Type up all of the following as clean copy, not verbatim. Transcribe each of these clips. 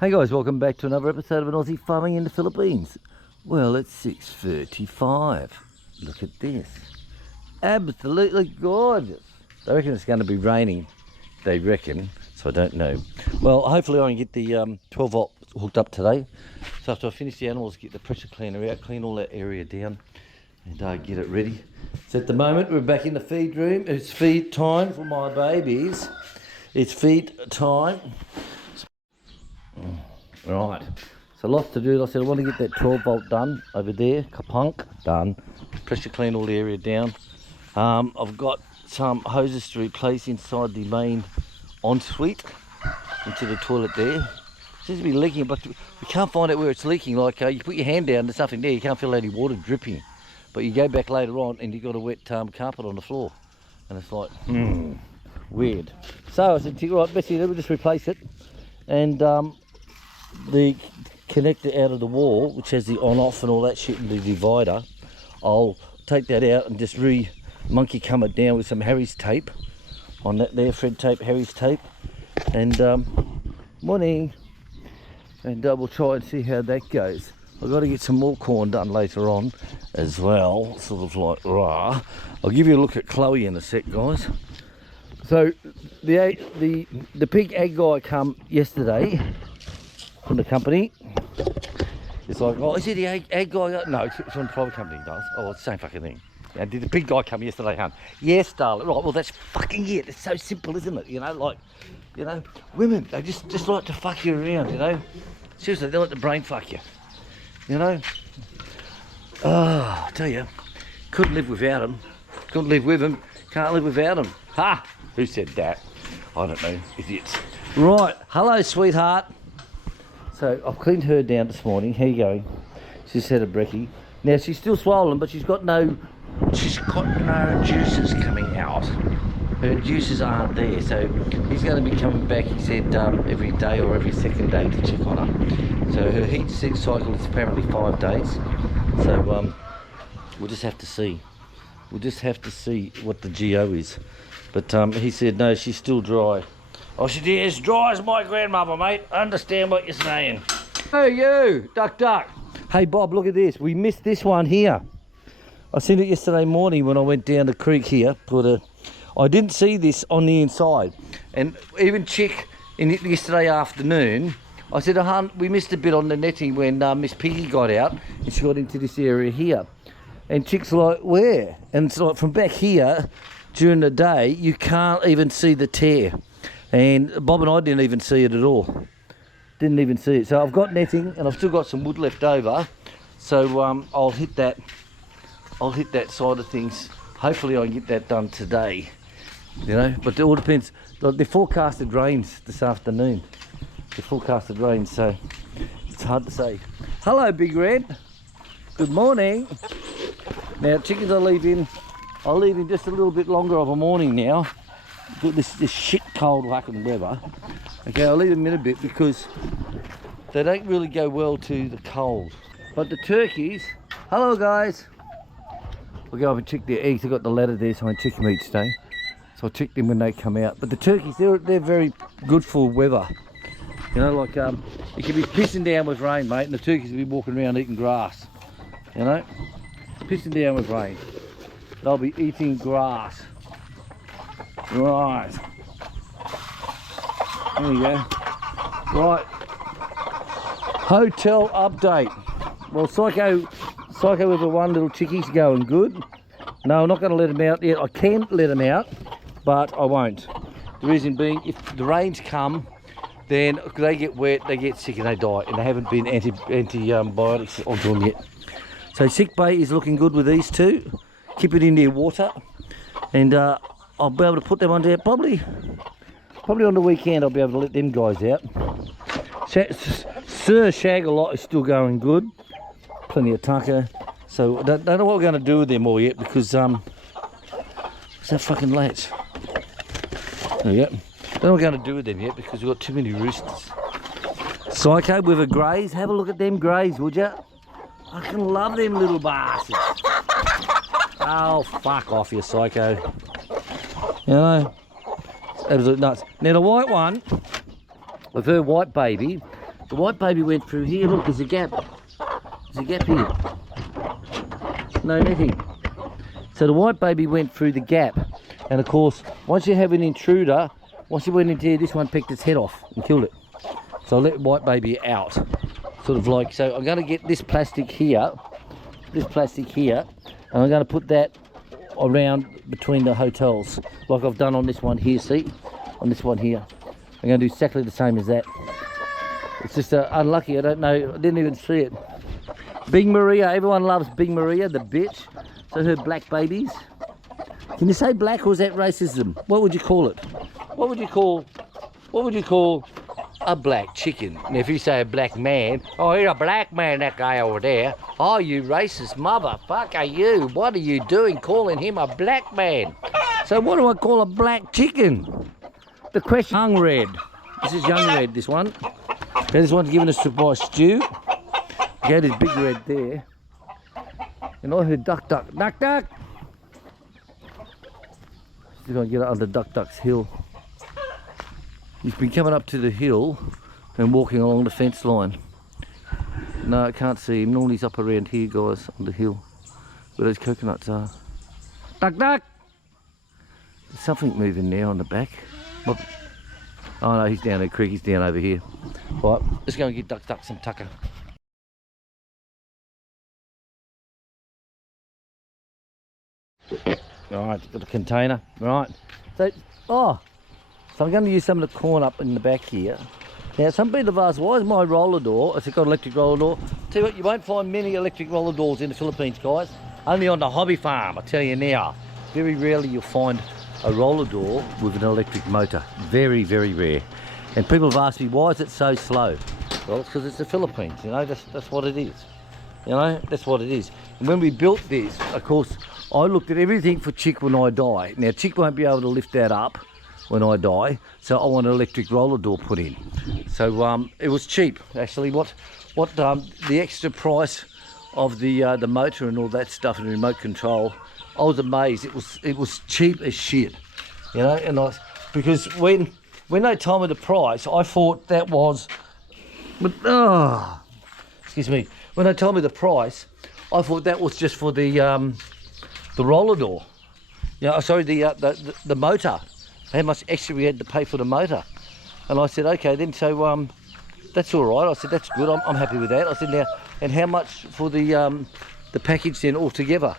Hey guys, welcome back to another episode of an Aussie Farming in the Philippines. Well, it's 6:35. Look at this. Absolutely gorgeous. They reckon it's going to be raining. They reckon, so I don't know. Well, hopefully I can get the 12 volt hooked up today. So after I finish the animals, get the pressure cleaner out, clean all that area down and get it ready. So at the moment we're back in the feed room. It's feed time for my babies. It's feed time. Right, so lots to do. Like I said, I want to get that 12 volt done over there. Kapunk, done. Pressure clean all the area down. I've got some hoses to replace inside the main ensuite into the toilet there. It seems to be leaking, but we can't find out where it's leaking. Like you put your hand down, there's nothing there. You can't feel any water dripping. But you go back later on and you've got a wet carpet on the floor. And it's like, weird. So I said, right, Bessie, we'll just replace it. And the connector out of the wall, which has the on-off and all that shit, and the divider, I'll take that out and just monkey comb it down with some Harry's tape on that there, Fred tape, Harry's tape. And morning. And we'll try and see how that goes. I've got to get some more corn done later on as well, sort of like raw. I'll give you a look at Chloe in a sec, guys. So the pig ag guy come yesterday from the company. It's like, oh, is he the ag guy? No, it's from the private company, does. Oh, it's the same fucking thing. Yeah, did the pig guy come yesterday, hun? Yes, darling. Right, well, that's fucking it. It's so simple, isn't it? You know, like, you know, women, they just like to fuck you around, you know. Seriously, they like to brain fuck you, you know. Oh, I tell you, couldn't live without him. Couldn't live with him. Can't live without him. Ha! Who said that? I don't know. Idiots. Right. Hello, sweetheart. So I've cleaned her down this morning. How you going? She's had a brekkie. Now she's still swollen, but she's got no juices coming out. Her juices aren't there, so he's going to be coming back. He said every day or every second day to check on her. So her heat cycle is apparently 5 days. So we'll just have to see. We'll just have to see what the GO is. But he said no, she's still dry. I said, yeah, as dry as my grandmother, mate. I understand what you're saying. Hey, you, duck. Hey, Bob, look at this. We missed this one here. I seen it yesterday morning when I went down the creek here. I didn't see this on the inside. And even Chick, yesterday afternoon, I said, oh, we missed a bit on the netting when Miss Piggy got out and she got into this area here. And Chick's like, where? And it's like from back here during the day, you can't even see the tear. And Bob and I didn't even see it at all. Didn't even see it. So I've got netting and I've still got some wood left over. So I'll hit that side of things. Hopefully I can get that done today. You know, but it all depends. They forecasted rains this afternoon. They forecasted rains, so it's hard to say. Hello, Big Red. Good morning. Now chickens I'll leave in just a little bit longer of a morning now. Got this shit cold fucking weather. Okay, I'll leave them in a bit because they don't really go well to the cold. But the turkeys, hello guys. I'll go over and check their eggs. I've got the ladder there, so I check them each day. So I'll check them when they come out. But the turkeys, they're very good for weather. You know, like it can be pissing down with rain, mate, and the turkeys will be walking around eating grass. You know, pissing down with rain. They'll be eating grass. Right. There you go. Right. Hotel update. Well, Psycho with the one little chickie's going good. No, I'm not going to let him out yet. I can let him out, but I won't. The reason being, if the rains come, then they get wet, they get sick and they die, and they haven't been antibiotics onto them yet. So sick bay is looking good with these two. Keep it in their water, and I'll be able to put them on there probably on the weekend. I'll be able to let them guys out. Sir Shag-a-Lot is still going good. Plenty of tucker. So I don't know what we're going to do with them all yet because what's that fucking latch? There we go. Don't know what we're going to do with them yet because we've got too many roosters. Psycho with a greys. Have a look at them greys, would you? I can love them little bastards. Oh, fuck off, you psycho. You know, it's absolute nuts. Now the white one, with her white baby, The white baby went through here. Look, there's a gap. There's a gap here. No netting. So the white baby went through the gap. And of course, once you have an intruder, once it went into here, this one picked its head off and killed it. So I let white baby out. Sort of like, so I'm going to get this plastic here, and I'm going to put that around between the hotels, like I've done on this one here, see? On this one here. I'm going to do exactly the same as that. It's just unlucky, I don't know, I didn't even see it. Big Maria, everyone loves Big Maria, the bitch. So her black babies. Can you say black or is that racism? What would you call it? What would you call a black chicken? And if you say a black man, oh, he's a black man, that guy over there. Oh, you racist motherfucker, you. What are you doing calling him a black man? So what do I call a black chicken? The question, young red. This is young red, this one. And this one's given us to by Stu. Okay, there's big red there. And I heard duck, duck, duck, duck. Still gonna get it under Duck Duck's hill. He's been coming up to the hill and walking along the fence line. No, I can't see him. Normally he's up around here, guys, on the hill where those coconuts are. Duck, duck! There's something moving now on the back. Oh no, he's down the creek, he's down over here. Right, let's go and get Duck Duck some tucker. Alright, got a container. Right. So I'm going to use some of the corn up in the back here. Now, some people have asked, why is my roller door, has it got electric roller door? Tell you what, you won't find many electric roller doors in the Philippines, guys. Only on the hobby farm, I tell you now. Very rarely you'll find a roller door with an electric motor. Very, very rare. And people have asked me, why is it so slow? Well, it's because it's the Philippines, you know, that's what it is. You know, that's what it is. And when we built this, of course, I looked at everything for Chick when I die. Now, Chick won't be able to lift that up when I die, so I want an electric roller door put in. So it was cheap, actually. What the extra price of the motor and all that stuff and remote control, I was amazed. It was cheap as shit, you know. And because when they told me the price, I thought that was, excuse me. When they told me the price, I thought that was just for the roller door. You know, sorry, the motor. How much extra we had to pay for the motor. And I said, okay then, so that's all right. I said, that's good, I'm happy with that. I said, now, and how much for the package then altogether?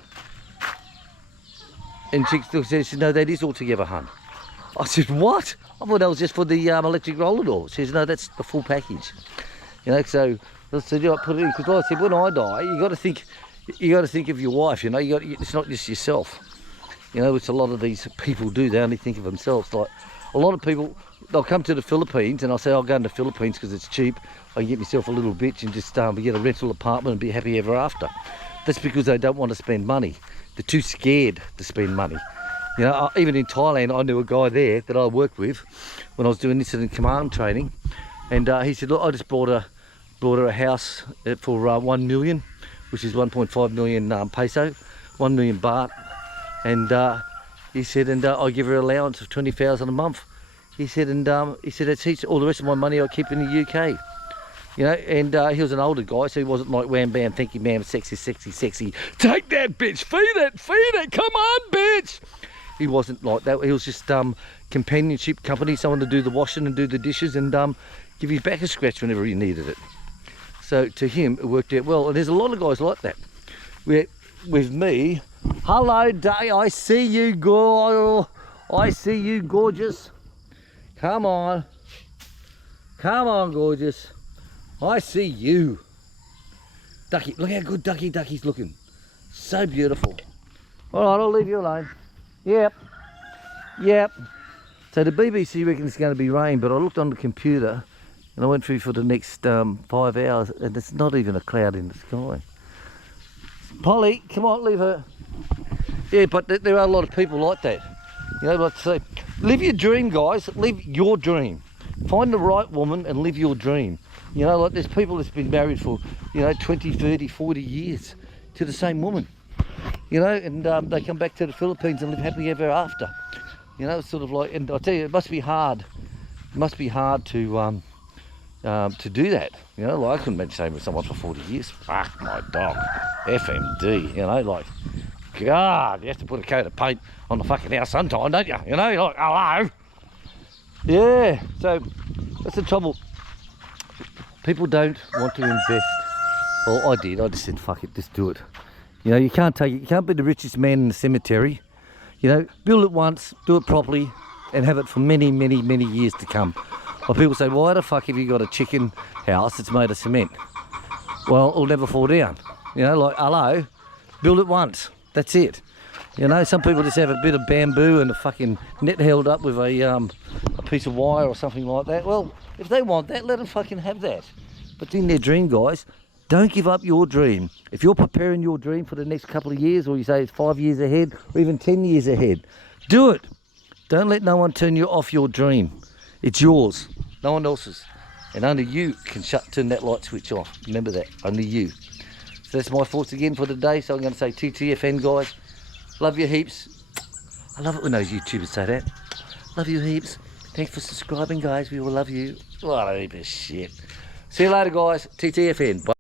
And she still says, no, that is altogether, hun. I said, what? I thought that was just for the electric roller door. She says, no, that's the full package. You know, so I said, yeah, put it in, because I said, when I die, you got to think of your wife, you know, it's not just yourself. You know, which a lot of these people do, they only think of themselves. Like, a lot of people, they'll come to the Philippines and I'll say, I'll go into the Philippines because it's cheap. I can get myself a little bitch and just get a rental apartment and be happy ever after. That's because they don't want to spend money. They're too scared to spend money. You know, even in Thailand, I knew a guy there that I worked with when I was doing incident command training. And he said, look, I just bought her a house for 1 million, which is 1.5 million peso, 1 million baht. And he said, and I give her an allowance of 20,000 a month. He said, and that's heaps. All the rest of my money I keep in the UK. You know, and he was an older guy, so he wasn't like wham bam, thank you ma'am, sexy, sexy, sexy. Take that, bitch, feed it, come on, bitch. He wasn't like that. He was just companionship company, someone to do the washing and do the dishes and give you back a scratch whenever you needed it. So to him, it worked out well. And there's a lot of guys like that. With me, hello, Day, I see you, girl. I see you, gorgeous. Come on, gorgeous. I see you. Ducky, look how good Ducky's looking. So beautiful. All right, I'll leave you alone. Yep. So the BBC reckons it's going to be rain, but I looked on the computer and I went through for the next 5 hours and there's not even a cloud in the sky. Polly, come on, leave her. Yeah, but there are a lot of people like that. You know, like to say, live your dream, guys. Live your dream. Find the right woman and live your dream. You know, like there's people that's been married for, you know, 20, 30, 40 years to the same woman. You know, and they come back to the Philippines and live happily ever after. You know, it's sort of like, and I tell you, it must be hard. It must be hard to to do that. You know, like I couldn't imagine staying with someone for 40 years. Fuck my dog. FMD, you know, like, God, you have to put a coat of paint on the fucking house sometime, don't you? You know, you're like, hello. Yeah, so that's the trouble. People don't want to invest. Well, I did. I just said, fuck it, just do it. You know, you can't take it. You can't be the richest man in the cemetery. You know, build it once, do it properly, and have it for many, many, many years to come. Well, people say, why the fuck have you got a chicken house that's made of cement? Well, it'll never fall down. You know, like, hello, build it once. That's it. You know, some people just have a bit of bamboo and a fucking net held up with a piece of wire or something like that. Well, if they want that, let them fucking have that. But in their dream, guys, don't give up your dream. If you're preparing your dream for the next couple of years, or you say it's 5 years ahead, or even 10 years ahead, do it. Don't let no one turn you off your dream. It's yours, no one else's. And only you can turn that light switch off. Remember that, only you. So that's my thoughts again for today. So I'm going to say TTFN, guys. Love you heaps. I love it when those YouTubers say that. Love you heaps. Thanks for subscribing, guys. We will love you. What a heap of shit. See you later, guys. TTFN. Bye.